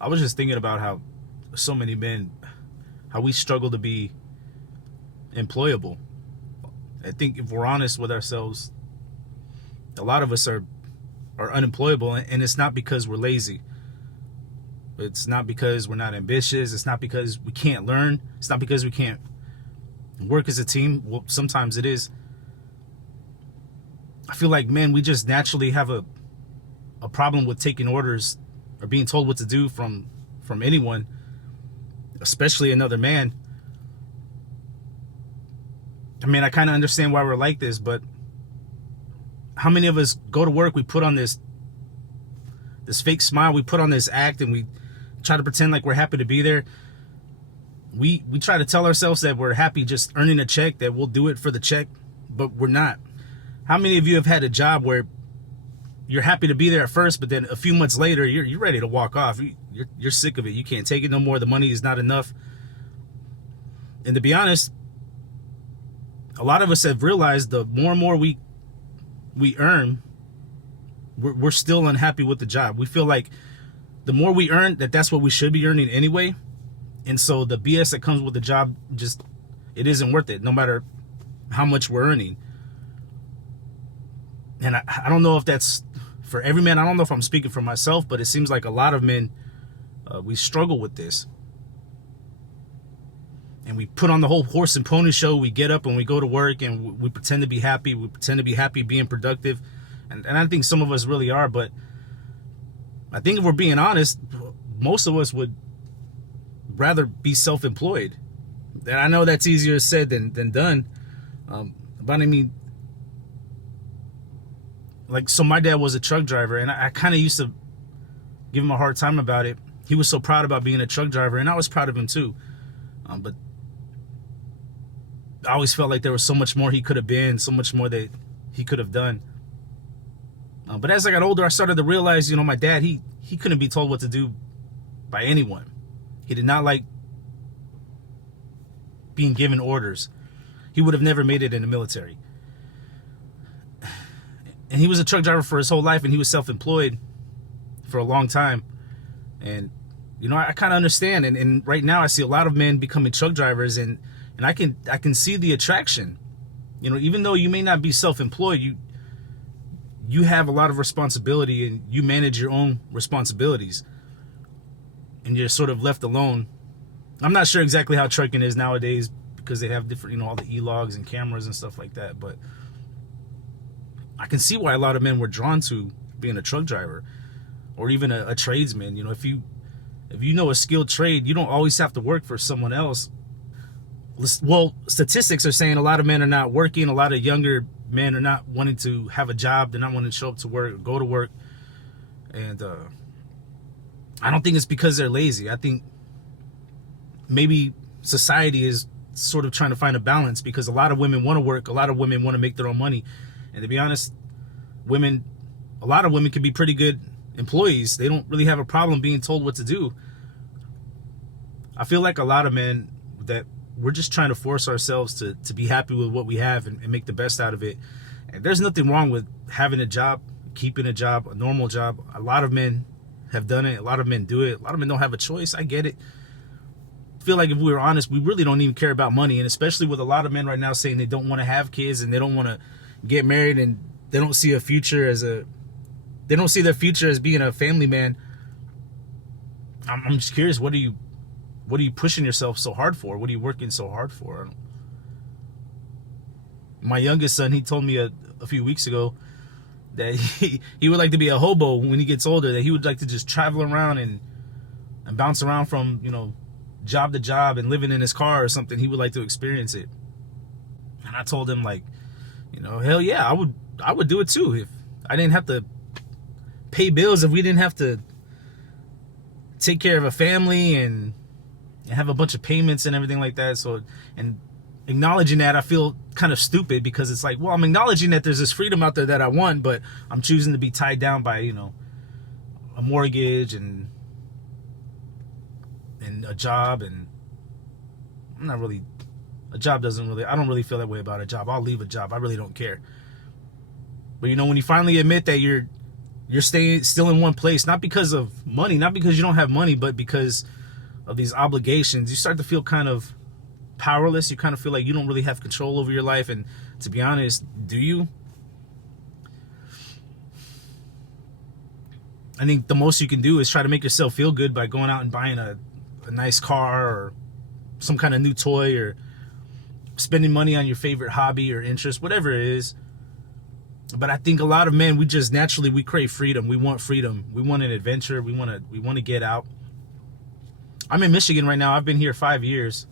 I was just thinking about how so many men, how we struggle to be employable. I think if we're honest with ourselves, a lot of us are unemployable, and it's not because we're lazy. It's not because we're not ambitious. It's not because we can't learn. It's not because we can't work as a team. Well, sometimes it is. I feel like, man, we just naturally have a problem with taking orders or being told what to do from anyone, especially another man. I mean, I kind of understand why we're like this, but how many of us go to work, we put on this fake smile, we put on this act, and we try to pretend like we're happy to be there. We try to tell ourselves that we're happy just earning a check, that we'll do it for the check, but we're not. How many of you have had a job where you're happy to be there at first, but then a few months later, you're ready to walk off. You're sick of it. You can't take it no more. The money is not enough. And to be honest, a lot of us have realized the more and more we earn, we're still unhappy with the job. We feel like the more we earn, that's what we should be earning anyway. And so the BS that comes with the job, just, it isn't worth it, no matter how much we're earning. And I don't know if that's for every man. I don't know if I'm speaking for myself, but it seems like a lot of men, we struggle with this. And we put on the whole horse and pony show. We get up and we go to work and we pretend to be happy. We pretend to be happy being productive. And I think some of us really are. But I think if we're being honest, most of us would rather be self-employed. And I know that's easier said than done. But I mean, like, so my dad was a truck driver, and I kind of used to give him a hard time about it. He was so proud about being a truck driver, and I was proud of him too. But I always felt like there was so much more he could have been, so much more that he could have done. But as I got older, I started to realize, my dad, he couldn't be told what to do by anyone. He did not like being given orders. He would have never made it in the military. And he was a truck driver for his whole life, and he was self-employed for a long time. And, I kind of understand. And right now I see a lot of men becoming truck drivers, and I can see the attraction. Even though you may not be self-employed, you have a lot of responsibility, and you manage your own responsibilities, and you're sort of left alone. I'm not sure exactly how trucking is nowadays, because they have different, all the e-logs and cameras and stuff like that. But I can see why a lot of men were drawn to being a truck driver, or even a tradesman. If you know a skilled trade, you don't always have to work for someone else. Well, statistics are saying a lot of men are not working. A lot of younger men are not wanting to have a job. They're not wanting to show up to work or go to work. And I don't think it's because they're lazy. I think maybe society is sort of trying to find a balance, because a lot of women want to work. A lot of women want to make their own money. And to be honest, a lot of women can be pretty good employees. They don't really have a problem being told what to do. I feel like a lot of men, that we're just trying to force ourselves to be happy with what we have and make the best out of it. And there's nothing wrong with having a job, keeping a job, a normal job. A lot of men have done it. A lot of men do it. A lot of men don't have a choice. I get it. I feel like if we were honest, we really don't even care about money. And especially with a lot of men right now saying they don't want to have kids and they don't want to get married, and they don't see their future as being a family man. I'm just curious, what are you pushing yourself so hard for? What are you working so hard for? My youngest son, he told me a few weeks ago that he would like to be a hobo when he gets older, that he would like to just travel around and bounce around from, job to job and living in his car or something. He would like to experience it. And I told him, like, hell yeah, I would do it too. If I didn't have to pay bills, if we didn't have to take care of a family and have a bunch of payments and everything like that. So, and acknowledging that, I feel kind of stupid, because it's like, well, I'm acknowledging that there's this freedom out there that I want, but I'm choosing to be tied down by, a mortgage and a job. And I'm not really, a job doesn't really, I don't really feel that way about a job. I'll leave a job. I really don't care. But when you finally admit that you're you're staying still in one place, not because of money, not because you don't have money, but because of these obligations. You start to feel kind of powerless. You kind of feel like you don't really have control over your life. And to be honest, do you? I think the most you can do is try to make yourself feel good by going out and buying a nice car or some kind of new toy, or spending money on your favorite hobby or interest, whatever it is. But I think a lot of men, we just naturally, we crave freedom. We want freedom. We want an adventure. We want to get out. I'm in Michigan right now. I've been here 5 years.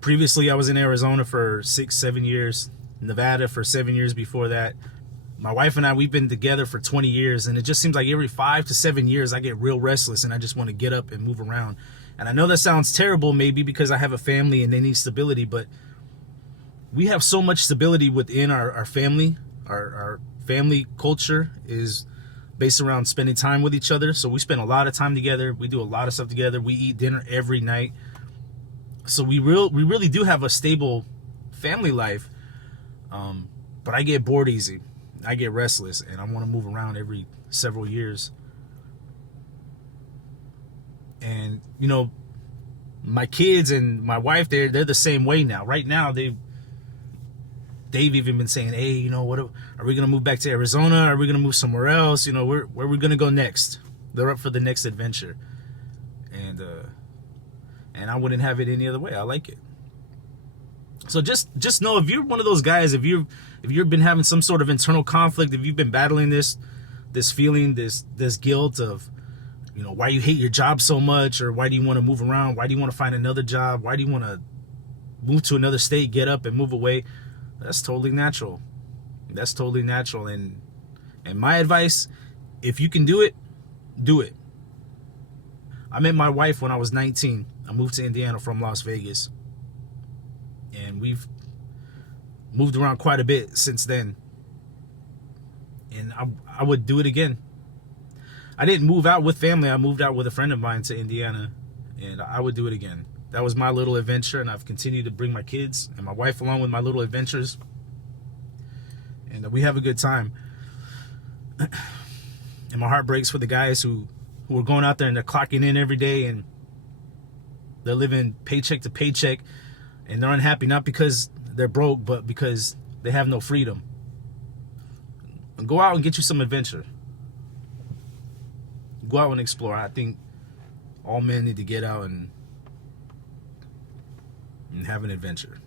Previously, I was in Arizona for 6-7 years, Nevada for 7 years before that. My wife and I, we've been together for 20 years, and it just seems like every 5 to 7 years I get real restless and I just want to get up and move around. And I know that sounds terrible, maybe because I have a family and they need stability, but we have so much stability within our family. Our family culture is based around spending time with each other. So we spend a lot of time together. We do a lot of stuff together. We eat dinner every night. So we really do have a stable family life. But I get bored easy. I get restless, and I want to move around every several years. And you know, my kids and my wife, they're the same way now. Right now, they've even been saying, hey, you know, what are we gonna move back to Arizona? Are we gonna move somewhere else? You know, where are we gonna go next? They're up for the next adventure, and I wouldn't have it any other way. I like it. So just know, if you're one of those guys, if you've been having some sort of internal conflict, if you've been battling this feeling, this guilt of, you know, why you hate your job so much, or why do you want to move around? Why do you want to find another job? Why do you want to move to another state, get up and move away? That's totally natural. That's totally natural. And my advice, if you can do it, do it. I met my wife when I was 19. I moved to Indiana from Las Vegas. And we've moved around quite a bit since then. And I would do it again. I didn't move out with family. I moved out with a friend of mine to Indiana. And I would do it again. That was my little adventure, and I've continued to bring my kids and my wife along with my little adventures. And we have a good time. And my heart breaks for the guys who are going out there and they're clocking in every day and they're living paycheck to paycheck, and they're unhappy not because they're broke, but because they have no freedom. And go out and get you some adventure. Go out and explore. I think all men need to get out and have an adventure.